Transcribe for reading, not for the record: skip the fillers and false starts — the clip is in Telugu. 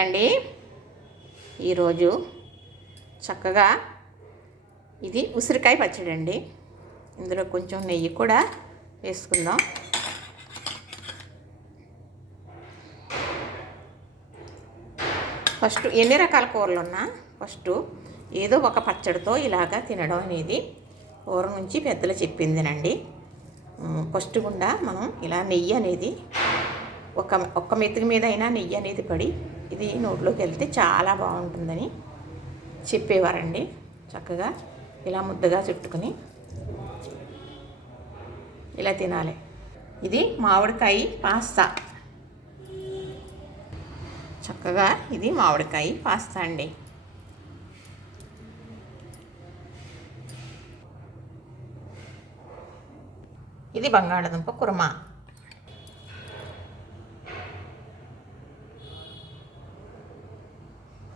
అండి. ఈరోజు చక్కగా ఇది ఉసిరికాయ పచ్చడి అండి. ఇందులో కొంచెం నెయ్యి కూడా వేసుకుందాం. ఫస్ట్ ఎన్ని రకాల కూరలు ఉన్నా ఫస్ట్ ఏదో ఒక పచ్చడితో ఇలాగా తినడం అనేది పూర్వం నుంచి పెద్దలు చెప్పిందేనండి. ఫస్ట్ గుండా మనం ఇలా నెయ్యి అనేది ఒక్క మెతుకు మీద అయినా నెయ్యి అనేది పడి ఇది నోట్లోకి వెళ్తే చాలా బాగుంటుందని చెప్పేవారండి. చక్కగా ఇలా ముద్దగా చుట్టుకుని ఇలా తినాలి. ఇది మామిడికాయ పాస్తా. చక్కగా ఇది మామిడికాయ పాస్తా అండి. ఇది బంగాళదుంప కుర్మా.